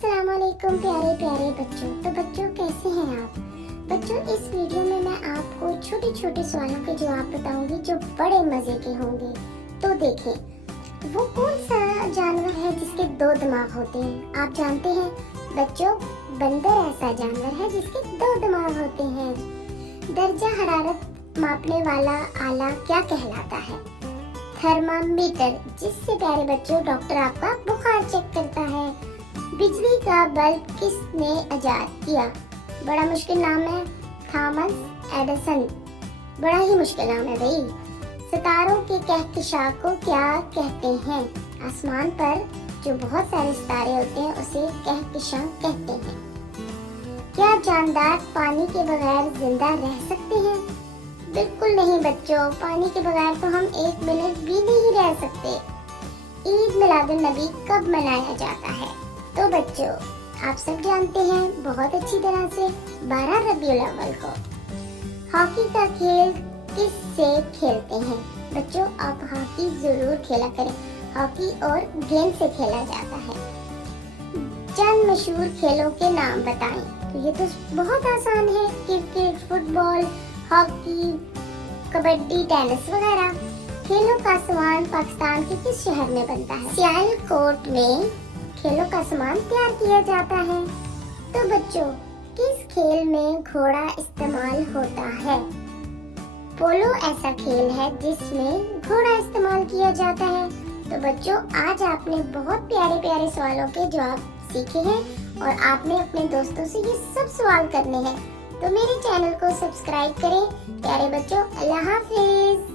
अस्सलाम वालेकुम प्यारे प्यारे बच्चों। तो बच्चों कैसे हैं आप बच्चों? इस वीडियो में मैं आपको छोटे छोटे सवालों के जवाब बताऊंगी जो बड़े मजे के होंगे। तो देखें, वो कौन सा जानवर है जिसके 2 दिमाग होते हैं? आप जानते हैं बच्चों, बंदर ऐसा जानवर है जिसके 2 दिमाग होते हैं। दर्जा हरारत मापने वाला आला क्या कहलाता है? थर्मामीटर, जिससे प्यारे बच्चों डॉक्टर आपका बुखार चेक करता है। बिजली का बल्ब किसने इजाद किया? बड़ा मुश्किल नाम है, थॉमस एडिसन। बड़ा ही मुश्किल नाम है भाई। सितारों के कहकशां को क्या कहते हैं? आसमान पर जो बहुत सारे सितारे होते हैं उसे कहकशां कहते हैं। क्या जानदार पानी के बगैर जिंदा रह सकते हैं? बिल्कुल नहीं बच्चों, पानी के बगैर तो हम 1 मिनट भी नहीं रह सकते। ईद मिलादुन नबी कब मनाया जाता है? तो बच्चों आप सब जानते हैं बहुत अच्छी तरह से 12 रबीउल अव्वल को। हॉकी का खेल किससे खेलते हैं? बच्चों आप हॉकी जरूर खेला करें, हॉकी और गेंद से खेला जाता है। चंद मशहूर खेलों के नाम बताएं। तो ये तो बहुत आसान है, cricket, football, hockey, kabaddi, tennis वगैरह। खेलों का सामान पाकिस्तान के किस शहर में बनता है? सियालकोट में खेलों का सामान तैयार किया जाता है। तो बच्चों किस खेल में घोड़ा इस्तेमाल होता है? पोलो ऐसा खेल है जिसमें घोड़ा इस्तेमाल किया जाता है। तो बच्चों आज आपने बहुत प्यारे प्यारे सवालों के जवाब सीखे हैं और आपने अपने दोस्तों से ये सब सवाल करने हैं। तो मेरे चैनल को सब्सक्राइब करें प्यारे बच्चों। अल्लाह हाफिज।